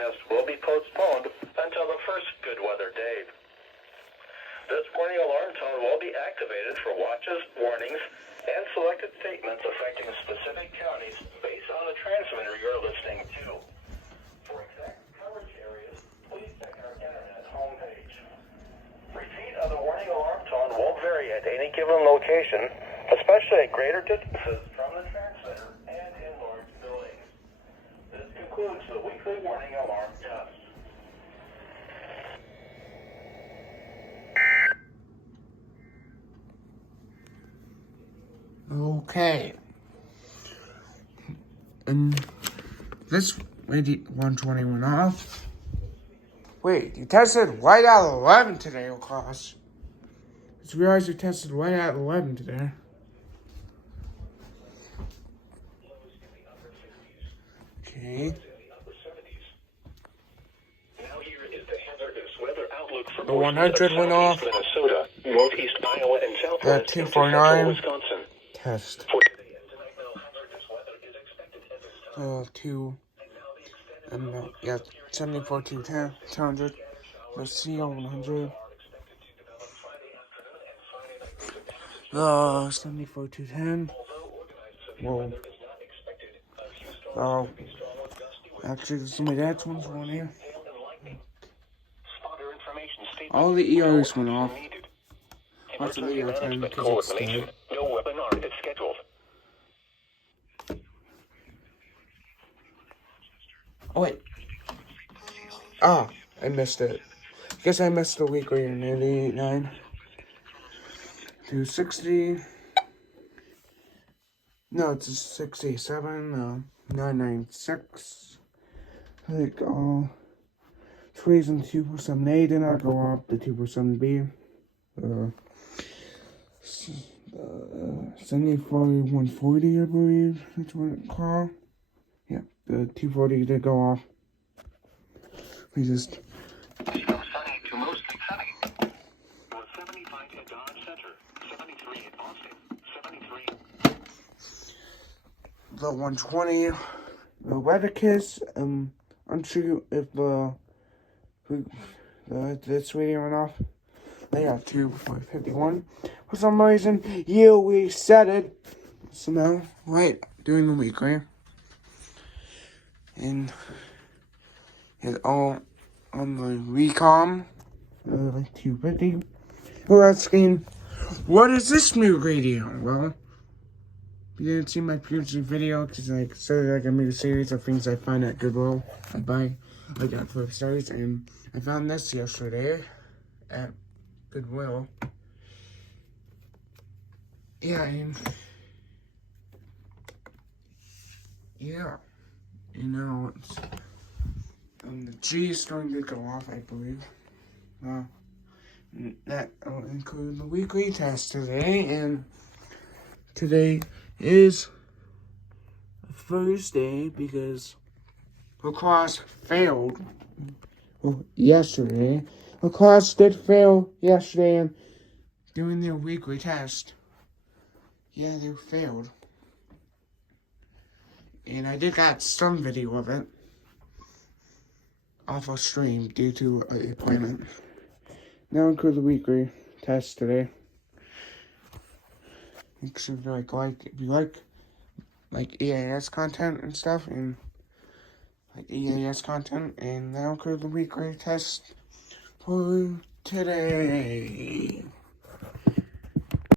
test will be postponed until the first good weather day. This warning alarm tone will be activated for watches, warnings, and selected statements affecting specific counties based on the transmitter you're listening to. For exact coverage areas, please check our internet homepage. Receipt of the warning alarm tone will vary at any given location, especially at greater distances from the transmitter and in large buildings. This concludes the weekly warning alarm test. Okay. And this 120 went off. Wait, you tested white out of 11 today, lacross. Just realized you tested white out of 11 today. Okay. The 100 went off. Minnesota, northeast Iowa, and southwest 249. Wisconsin. Test. 74, 210, 200. Let's see on 100. 74, 210. Whoa. Actually, this is my dad's 120. All the ERs went off. Lots of ER time because it's dead. No webinar is scheduled. Oh, wait. I missed it. Guess I missed the weekly in 89. 260. No, it's a 67. 996. Like, trees and 247A did not go up. The 247B. 74, 140, I believe. That's what it's called. Yeah, the 240 did go off. We just. Sunny to mostly sunny. 75 at Dodge Center, 73 at Austin, 73. The 120, the weather kiss. Unsure if this video went off. They got 2.51. For some reason, we said it. So now, right, during the week, right? And it's all on the recom, like 250. We're asking, what is this new radio? Well, if you didn't see my previous video, because I said I made a series of things I find at Goodwill. I got 5 stars, and I found this yesterday at Goodwill. Yeah, and yeah, you know, it's, the G is starting to go off, I believe. That will include the weekly test today, and today is Thursday because lacrosse failed. Well, yesterday. Lacrosse did fail yesterday in doing their weekly test. Yeah, they failed. And I did got some video of it off a stream due to an appointment. Now include the weekly test today. Make sure if you like EAS content and stuff, and like EAS content, and now include the weekly test for today.